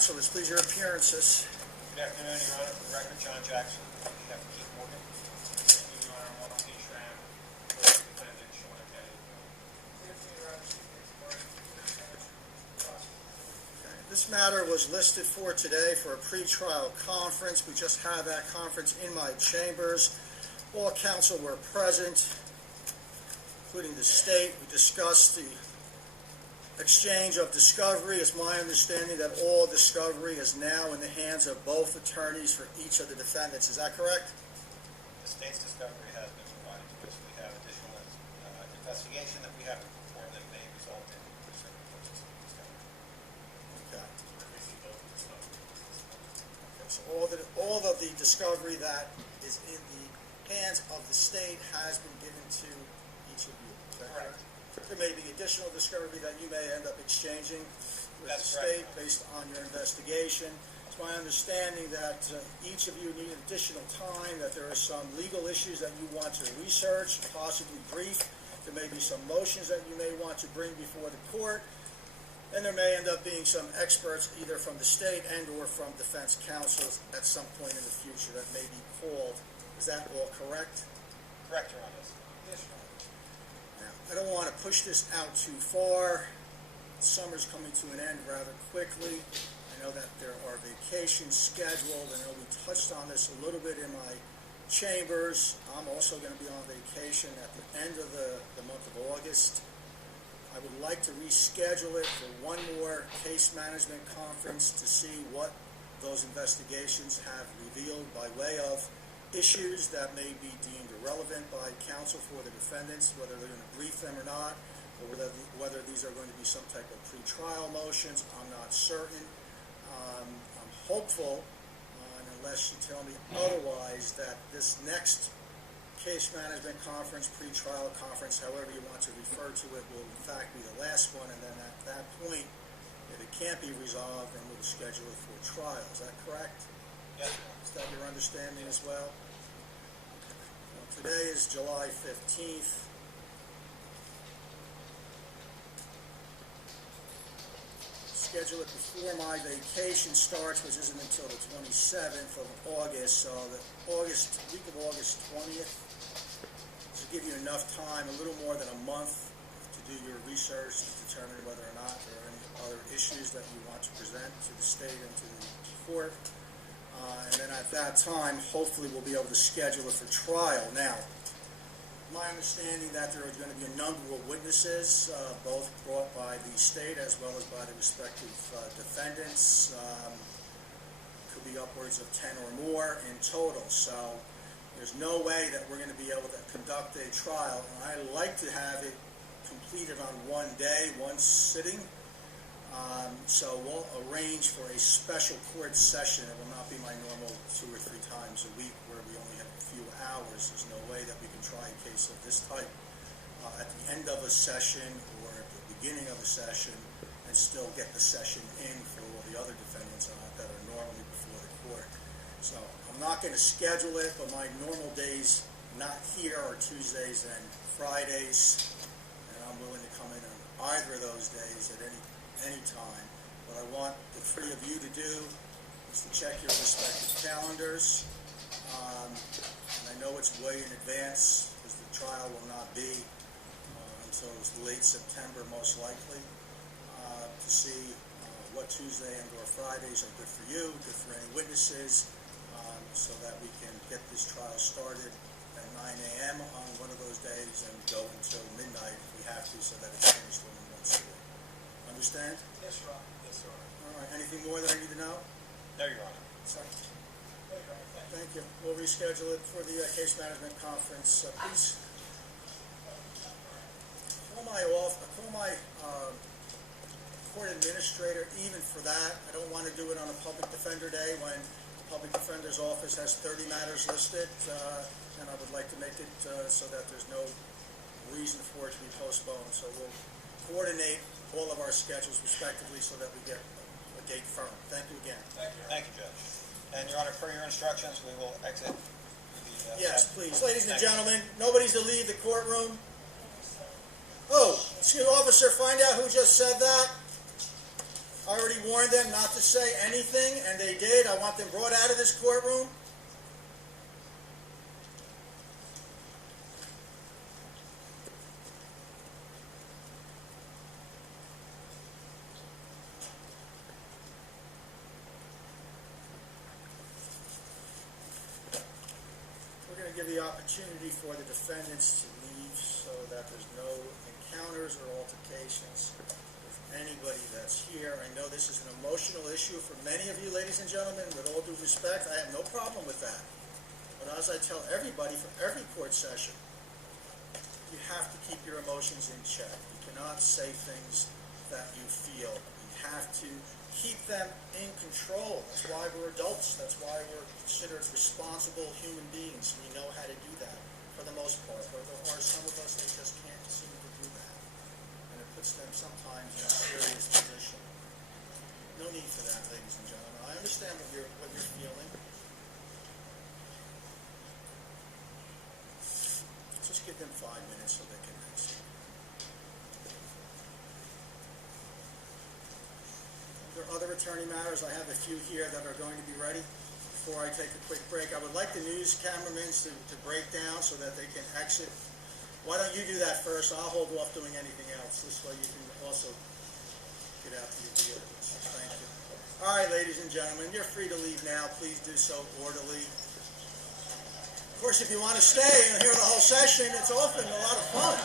Councilors, please your appearances. Good afternoon, Your Honor. For the record, John Jackson, Deputy Morgan. Good afternoon, Your Honor. Morgan and Shauna Kennedy-Morgan. This matter was listed for today for a pre-trial conference. We just had that conference in my chambers. All counsel were present, including the state. We discussed the exchange of discovery. It's my understanding that all discovery is now in the hands of both attorneys for each of the defendants. Is that correct? The state's discovery has been provided to us. We have additional investigation that we have to perform that may result in certain purchase of discovery. Okay. So all of the discovery that is in the hands of the state has been given to each of you. Is that correct? There may be additional discovery that you may end up exchanging with the state based on your investigation. It's my understanding that each of you need additional time, that there are some legal issues that you want to research, possibly brief. There may be some motions that you may want to bring before the court, and there may end up being some experts either from the state and or from defense counsels at some point in the future that may be called. Is that all correct? Correct, Your Honor. Yes, Your Honor. I don't want to push this out too far. Summer's coming to an end rather quickly. I know that there are vacations scheduled. I know we touched on this a little bit in my chambers. I'm also going to be on vacation at the end of the month of August. I would like to reschedule it for one more case management conference to see what those investigations have revealed by way of issues that may be deemed irrelevant by counsel for the defendants, whether they're going to brief them or not, or whether these are going to be some type of pre-trial motions. I'm not certain. I'm hopeful, and unless you tell me otherwise, that this next case management conference, pre-trial conference, however you want to refer to it, will in fact be the last one, and then at that point, if it can't be resolved, then we'll schedule it for trial. Is that correct? Yes. Is that your understanding as well? Today is July 15th. Schedule it before my vacation starts, which isn't until the 27th of August, so the week of August 20th. To give you enough time, a little more than a month, to do your research to determine whether or not there are any other issues that you want to present to the state and to the court. And then at that time, hopefully we'll be able to schedule it for trial. Now, my understanding that there are going to be a number of witnesses, both brought by the state as well as by the respective defendants. Could be upwards of 10 or more in total. So there's no way that we're going to be able to conduct a trial. And I'd like to have it completed on one day, one sitting. So we'll arrange for a special court session. It will not be my normal 2 or 3 times a week where we only have a few hours. There's no way that we can try a case of this type at the end of a session or at the beginning of a session and still get the session in for all the other defendants that are normally before the court. So I'm not going to schedule it, but my normal days not here are Tuesdays and Fridays, and I'm willing to come in on either of those days at any time. What I want the 3 of you to do is to check your respective calendars. And I know it's way in advance because the trial will not be until late September most likely, to see what Tuesday and or Fridays are good for you, good for any witnesses, so that we can get this trial started at 9 a.m. on one of those days and go until midnight if we have to, so that it's finished in one sitting. Understand? Yes, Your Honor. Yes, Your Honor. All right. Anything more that I need to know? No, Your Honor. Sorry. Thank you. We'll reschedule it for the case management conference. Please call my court administrator even for that. I don't want to do it on a public defender day when the public defender's office has 30 matters listed, and I would like to make it so that there's no reason for it to be postponed. So we'll coordinate all of our schedules respectively so that we get a date firm. Thank you again. Thank you, Judge. And, Your Honor, per your instructions, we will exit the... Yes, please. Ladies and gentlemen, nobody's to leave the courtroom. Oh, excuse me, officer, find out who just said that. I already warned them not to say anything, and they did. I want them brought out of this courtroom. We're going to give the opportunity for the defendants to leave so that there's no encounters or altercations with anybody that's here. I know this is an emotional issue for many of you, ladies and gentlemen. With all due respect, I have no problem with that. But as I tell everybody for every court session, you have to keep your emotions in check. You cannot say things that you feel. You have to keep them in control. That's why we're adults. That's why we're considered responsible human beings. We know how to do that for the most part. But there are some of us that just can't seem to do that. And it puts them sometimes in a serious position. No need for that, ladies and gentlemen. I understand what you're feeling. Just give them 5 minutes so they can exit. There are other attorney matters. I have a few here that are going to be ready before I take a quick break. I would like the news cameramen to break down so that they can exit. Why don't you do that first? I'll hold off doing anything else. This way you can also get out to your vehicles. Thank you. All right, ladies and gentlemen, you're free to leave now. Please do so orderly. Of course, if you want to stay and hear the whole session, it's often a lot of fun.